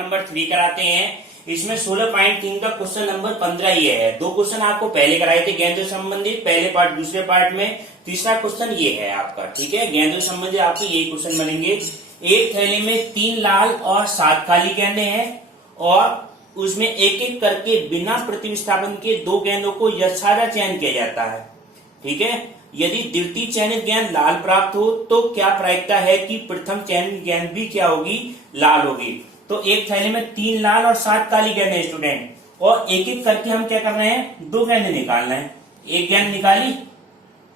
Number 3 कराते हैं। इसमें 16.3 का क्वेश्चन नंबर 15 ये है। 2 क्वेश्चन आपको पहले कराए थे गेंदों से संबंधित, पहले पार्ट दूसरे पार्ट में। तीसरा क्वेश्चन ये है आपका, ठीक है। गेंदों से संबंधित आपको यही क्वेश्चन बनेंगे। एक थैले में 3 लाल और 7 काली गेंदें हैं और उसमें एक एक करके बिना प्रतिस्थापन के 2 गेंदों को यथासादा चयन किया जाता है, ठीक है। यदि द्वितीय चयनित गेंद लाल प्राप्त हो तो क्या प्रायिकता है कि प्रथम चयनित गेंद भी क्या होगी, लाल होगी। तो एक थैले में 3 लाल और 7 काली गेंदें स्टूडेंट, और एक एक करके हम क्या कर रहे हैं, 2 गेंदें निकाल रहे हैं। एक गेंद निकाली,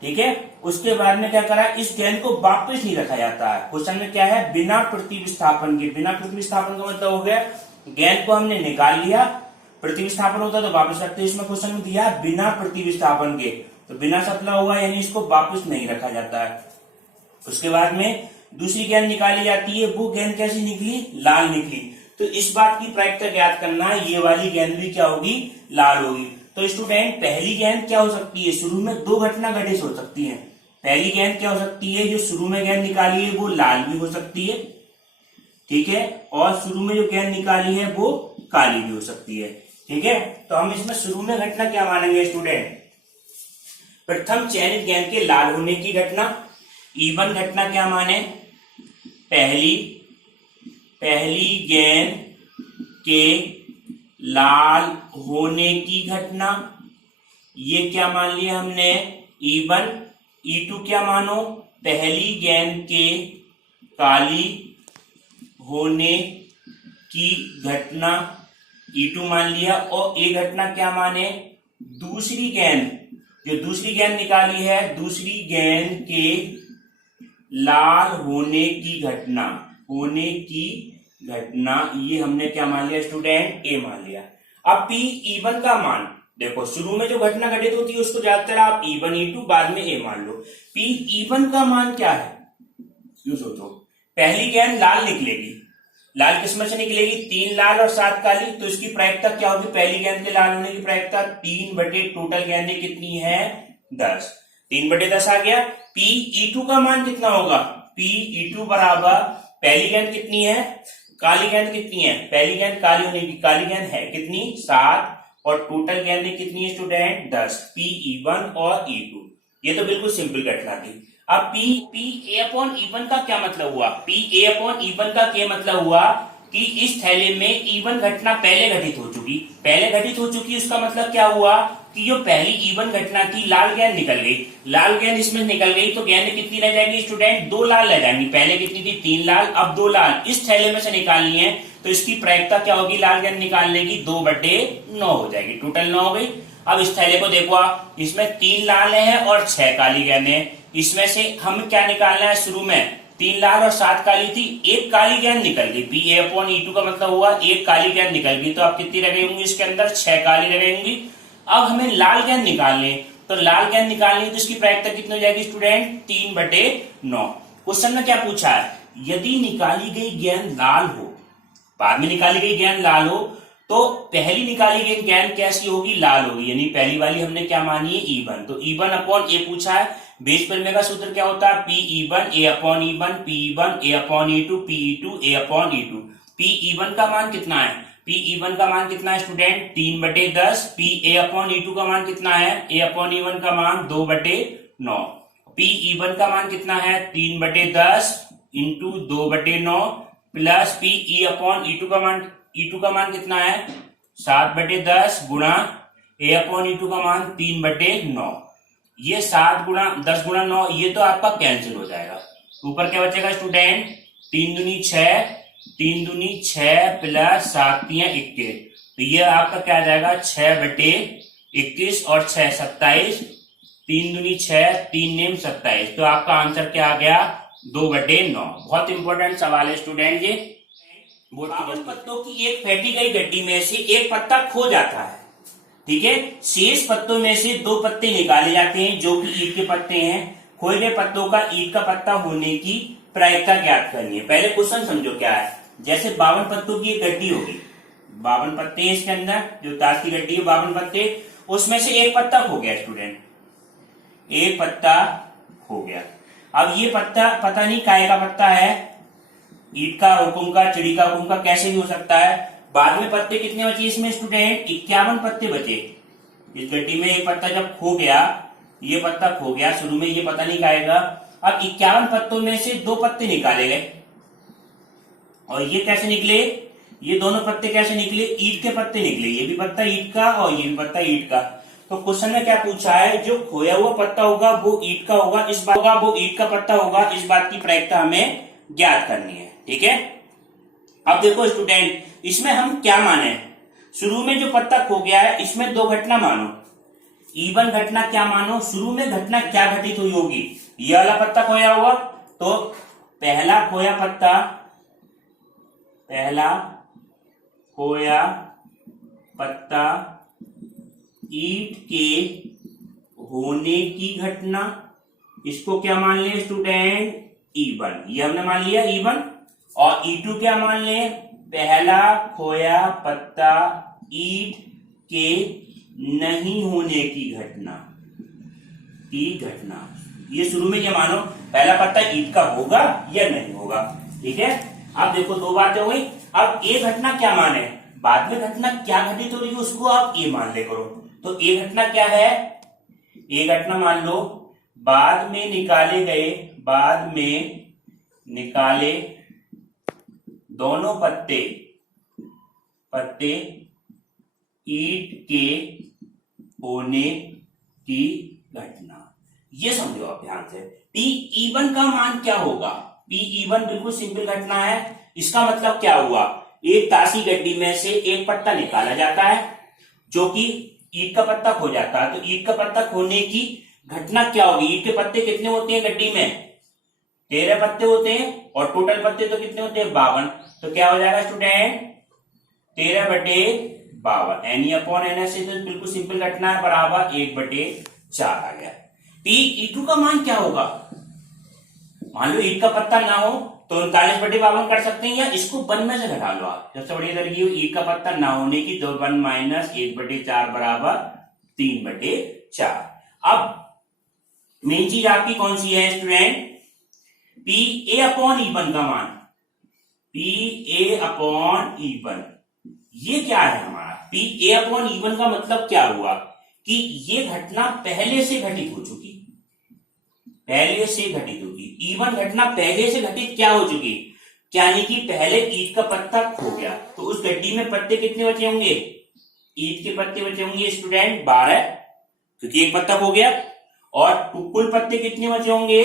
ठीक है। उसके बाद में क्या करा, इस गेंद को वापस नहीं रखा जाता है। क्वेश्चन में क्या है, बिना प्रतिस्थापन के। बिना प्रतिस्थापन का मतलब हो गया गेंद को हमने निकाल लिया, प्रतिस्थापन होता तो वापस रखते। इसमें क्वेश्चन में दिया बिना प्रतिस्थापन के, तो बिना सप्ला हुआ यानी इसको वापस नहीं रखा जाता है। उसके बाद में दूसरी गेंद निकाली जाती है, वो गेंद कैसी निकली, लाल निकली। तो इस बात की प्रायिकता ज्ञात करना है, ये वाली गेंद भी क्या होगी, लाल होगी। तो स्टूडेंट पहली गेंद क्या हो सकती है, शुरू में 2 घटना घटित हो सकती है। पहली गेंद क्या हो सकती है, जो शुरू में गेंद निकाली है वो लाल भी हो सकती है, ठीक है। और शुरू में जो गेंद निकाली है वो काली भी हो सकती है, ठीक है। तो हम इसमें शुरू में घटना क्या मानेंगे स्टूडेंट, प्रथम चयनित गेंद के लाल होने की घटना। E1 घटना क्या माने, पहली गेंद के लाल होने की घटना, ये क्या मान लिया हमने, E1। E2 क्या मानो, पहली गेंद के काली होने की घटना, E2 मान लिया। और ये घटना क्या माने, दूसरी गेंद, जो दूसरी गेंद निकाली है, दूसरी गेंद के लाल होने की घटना, ये हमने क्या मान लिया स्टूडेंट, ए मान लिया। अब E1 का मान देखो, शुरू में जो घटना घटित होती है उसको ज्यादातर आप E1 E2 बाद में ए मान लो। E1 का मान क्या है, क्यों सोचो, पहली गेंद लाल निकलेगी, लाल किस्मत से निकलेगी, 3 लाल और 7 काली, तो इसकी प्रायिकता क्या होगी, पहली गेंद के लाल होने की प्रायिकता 3 बटे टोटल गेंदें कितनी है, 10। 3/10 आ गया। E2 का मान कितना होगा, E2 बराबर, पहली गेंद कितनी है, काली गेंद कितनी है, पहली गेंद काली होने की, काली गेंद है कितनी, 7, और टोटल गेंदें कितनी है स्टूडेंट, 10। E1 और E2, ये तो बिल्कुल सिंपल घटना थी। अब PA/E1 का क्या मतलब हुआ, PA/E1 का क्या मतलब हुआ कि इस थैले में E1 घटना पहले घटित हो चुकी। उसका मतलब क्या हुआ कि जो पहली E1 घटना थी, लाल गेंद निकल गई, लाल गेंद इसमें निकल गई, तो गेंद कितनी रह जाएगी स्टूडेंट, 2 लाल रह जाएंगी। पहले कितनी थी, 3 लाल, अब 2 लाल इस थैले में से निकालनी है, तो इसकी प्रायिकता क्या होगी, लाल गेंद निकालने की 2/9 हो जाएगी, टोटल 9 हो गई। अब इस थैले को देखो आप, इसमें 3 लाल है और 6 काली गेंदें हैं। इसमें से हम क्या निकालना है, शुरू में 3 लाल और 7 काली थी, एक काली गेंद निकल गई। PA/E2 का मतलब हुआ एक काली गेंद निकल गई, तो अब कितनी रह गई होंगी इसके अंदर, 6 काली रह गई होंगी। अब हमें लाल गेंद निकालनी, तो लाल गेंद निकालनी, तो इसकी प्रायिकता कितनी हो जाएगी स्टूडेंट, 3/9। क्वेश्चन में क्या पूछा है, यदि निकाली गई गेंद लाल हो, बाद में निकाली गई गेंद लाल हो, तो पहली निकाली गई गेंद कैसी होगी, लाल होगी, यानी पहली वाली हमने क्या मानी है, E1। तो E1/A पूछा है। बेस परिमेय का सूत्र क्या होता है, PE1 A/E1, PE1 A/E2, PE2 A/E2। PE1 का मान कितना है, PE1 का मान कितना है स्टूडेंट, 3/10। PA/E2 का मान कितना है, A/E1 का मान 2/9। PE1 का मान कितना है, 3/10 इंटू 2/9 प्लस PE/E2 का मान कितना है, 7/10 गुणा A/E2 का मान 3/9। ये 7 गुणा 10 गुणा 9, ये तो आपका कैंसिल हो जाएगा। ऊपर क्या बचेगा स्टूडेंट, 3 दूनी 6 प्लस 7 तियां 21, तो ये आपका क्या आ जाएगा, 6/21 और 6 27, 3 दूनी 6, 3 नेम 27, तो आपका आंसर क्या आ गया, 2/9। बहुत इंपॉर्टेंट सवाल है स्टूडेंट ये। 52 पत्तों की एक फेंटी गई गड्डी में से एक पत्ता खो जाता है, ठीक है। शेष पत्तों में से 2 पत्ते निकाले जाते हैं जो कि ईंट के पत्ते हैं। खोए गए पत्तों का ईंट का पत्ता होने की प्रायिकता ज्ञात करनी है। पहले क्वेश्चन समझो क्या है, जैसे 52 पत्तों की एक गड्डी होगी, 52 पत्ते हैं इसके अंदर, जो ताश की गड्डी है 52 पत्ते, उसमें से एक पत्ता खो गया स्टूडेंट, एक पत्ता खो गया। अब ये पत्ता पता नहीं काय का पत्ता है, ईट का, हुकुम का, चिड़ी का, हुकुम का, कैसे भी हो सकता है। बाद में पत्ते कितने बचे इसमें स्टूडेंट? 51 पत्ते बचे। इस गड्डी में एक पत्ता जब खो गया, ये पत्ता खो गया, शुरू में ये पता नहीं खाएगा। अब 51 पत्तों में से 2 पत्ते निकाले गए, और ये कैसे निकले? ये दोनों पत्ते कैसे निकले? ईट के पत्ते निकले। ये भी पत्ता ईट का और ये भी पत्ता ईट का। तो क्वेश्चन में क्या पूछा है? जो खोया हुआ पत्ता होगा वो ईट का होगा, इस बात होगा वो ईट का पत्ता होगा, इस बात की प्रायिकता हमें ज्ञात करनी है। ठीक है, अब देखो स्टूडेंट, इसमें हम क्या माने? शुरू में जो पत्ता खो गया है इसमें 2 घटना मानो। इवन घटना क्या मानो? शुरू में घटना क्या घटित हुई होगी? ये वाला पत्ता खोया हुआ, तो पहला खोया पत्ता ईट के होने की घटना, इसको क्या मान ले स्टूडेंट? E1। ये हमने मान लिया E1। और E2 क्या मान ले? पहला खोया पत्ता ईट के नहीं होने की घटना ये शुरू में ये मानो पहला पत्ता ईट का होगा या नहीं होगा। ठीक है, अब देखो 2 बातें हो गई। अब ए घटना क्या माने? बाद में घटना क्या घटित हो रही है उसको आप ए मान ले करो। तो ए घटना क्या है? ए घटना मान लो बाद में निकाले दोनों पत्ते ईट के होने की घटना। ये समझो आप ध्यान से। P1 का मान क्या होगा? P1 बिल्कुल सिंपल घटना है। इसका मतलब क्या हुआ? एक तासी गड्डी में से एक पत्ता निकाला जाता है जो कि ईट का पत्ता खो जाता है। तो ईट का पत्ता खोने की घटना क्या होगी? ईट के पत्ते कितने होते हैं गड्डी में? 13 पत्ते होते हैं, और टोटल पत्ते तो कितने होते हैं? 52। तो क्या हो जाएगा स्टूडेंट? 13/52। NE/NS से तो बिल्कुल सिंपल घटना है, बराबर 1/4 आ गया। P2 का मान क्या होगा? मान लो ईट का पत्ता ना हो तो 39/52 कर सकते हैं, या इसको 1 में से घटा लो आप। सबसे बड़ी तरकीब ईट का पत्ता ना होने की, तो 1 - 1/4 बराबर 3/4। अब मेन चीज आपकी कौन सी है स्टूडेंट? PA/E1 का मान। PA/E1 ये क्या है हमारा? PA/E1 का मतलब क्या हुआ कि ये घटना पहले से घटित हो चुकी। E1 घटना पहले से घटित क्या हो चुकी? यानी कि पहले ईट का पत्ता खो गया, तो उस गड्डी में पत्ते कितने बचे होंगे? ईट के पत्ते बचे होंगे स्टूडेंट 12, क्योंकि एक पत्ता खो गया। और कुल पत्ते कितने बचे होंगे?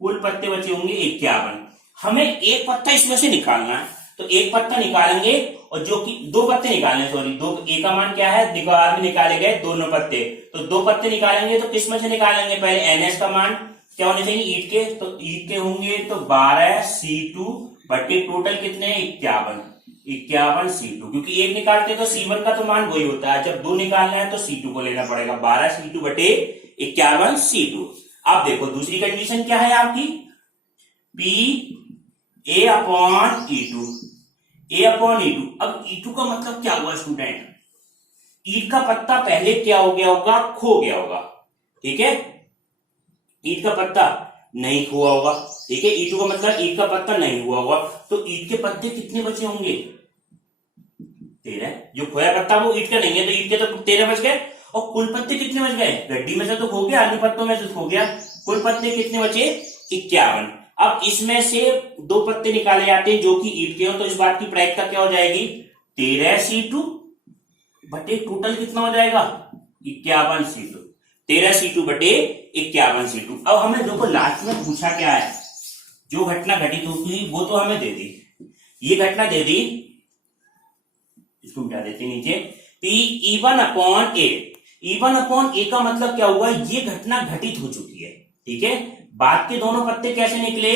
कुल पत्ते बचे होंगे 51। हमें एक पत्ता इसमें से निकालना है, तो एक पत्ता निकालेंगे, और जो कि 2 पत्ते निकालने, सॉरी, 2। ए का मान क्या है? दीवार में निकाले गए दोनों पत्ते, तो 2 पत्ते निकालेंगे। तो किस में से निकालेंगे? पहले NS का मान क्या होने चाहिए? ईट के, तो ईट के होंगे तो 12C2 बटे टोटल कितने? 51 C2, क्योंकि एक निकालते तो C1 का तो मान वही होता है। जब 2 निकालना है तो C2 को लेना पड़ेगा। 12C2 बटे 51 C2। अब देखो दूसरी कंडीशन क्या है आपकी? PA/E2। अब E2 का मतलब क्या हुआ स्टूडेंट? ईट का पत्ता पहले क्या हो गया होगा? खो गया होगा। ठीक है, ईट का पत्ता नहीं खोआ होगा। ठीक है, E2 का मतलब ईट का पत्ता नहीं हुआ होगा। तो ईट के पत्ते कितने बचे होंगे? 13। जो खोया पत्ता वो ईट का नहीं है, तो ईट के तो 13 बच गए। और कुल पत्ते कितने बच गए? गड्डी में से तो खो गया, अन्य पत्तों में से खो गया। कुल पत्ते कितने बचे? 51। अब इसमें से 2 पत्ते निकाले जाते हैं जो कि ईट के हो, तो इस बात की प्रायिकता क्या हो जाएगी? 13C2 बटे टोटल कितना हो जाएगा? 51C2। 13C2 बटे 51C2। अब हमें देखो लास्ट में पूछा क्या है? जो घटना घटित होती वो तो हमें दे दी, ये घटना दे दी, इसको मिटा देते नीचे। P1/A। E1/A का मतलब क्या हुआ? ये घटना घटित हो चुकी है। ठीक है, बाद के दोनों पत्ते कैसे निकले?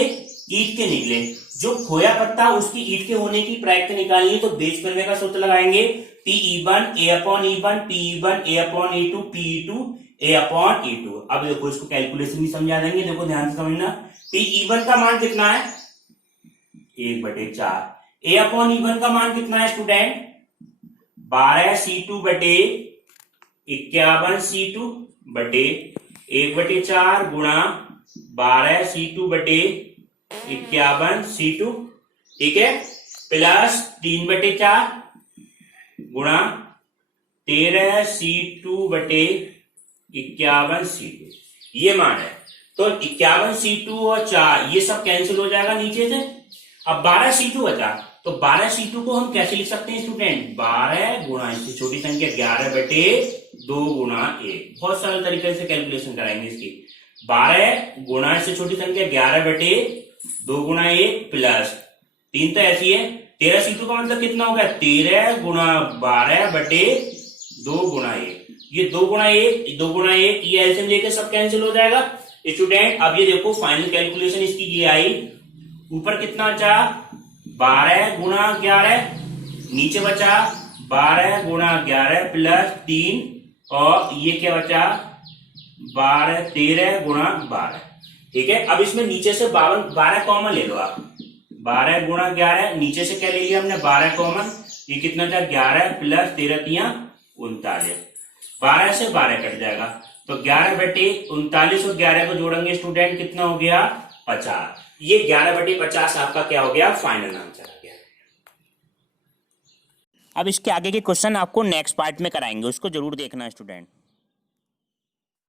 ईट के निकले। जो खोया पत्ता उसकी ईट के होने की प्रायिकता निकालनी है, तो बेस करने का सूत्र लगाएंगे। P1A/E1, P1A/E2, P2A/E2। अब देखो इसको कैलकुलेशन भी समझा देंगे, देखो ध्यान से समझना। P1 का मान कितना है? 1/4। A/E1 का मान कितना है स्टूडेंट? 12C2 बटे 51C2 बटे 1/4 गुणा 12C2 बटे 51C2। ठीक है, प्लस 3/4 गुणा 13C2/51C2 ये मान है। तो 51C2 और 4 ये सब कैंसिल हो जाएगा नीचे से। अब 12C2 बचा, तो 12C2 को हम कैसे लिख सकते हैं स्टूडेंट, 12 गुणा इसकी छोटी संख्या 11/2 गुणा 1। बहुत सरल तरीके से कैलकुलेशन कराएंगे इसकी। 12 गुणा इससे छोटी संख्या 11/2 गुणा 1 प्लस 3 तो ऐसी है। 13C2 का मतलब कितना हो गया, 13 गुणा 12/2 गुणा 1। ये 2 गुणा 1 ये एलसीएम लेके सब कैंसिल हो जाएगा स्टूडेंट। अब ये देखो फाइनल कैलकुलेशन इसकी ये आई, ऊपर कितना बचा 12 गुणा 11, नीचे बचा 12 गुणा 11 प्लस 3 और ये क्या बचा 13 गुणा 12। ठीक है, अब इसमें नीचे से 12 कॉमन ले लो आप। 12 गुणा 11 नीचे से क्या ले लिया हमने 12 कॉमन, ये कितना था 11 प्लस 13 39। 12 से 12 कट जाएगा तो 11/39 और 11 को जोड़ेंगे स्टूडेंट कितना हो गया 50। ये 11/50 आपका क्या हो गया फाइनल आंसर आ गया। अब इसके आगे के क्वेश्चन आपको नेक्स्ट पार्ट में कराएंगे, उसको जरूर देखना स्टूडेंट।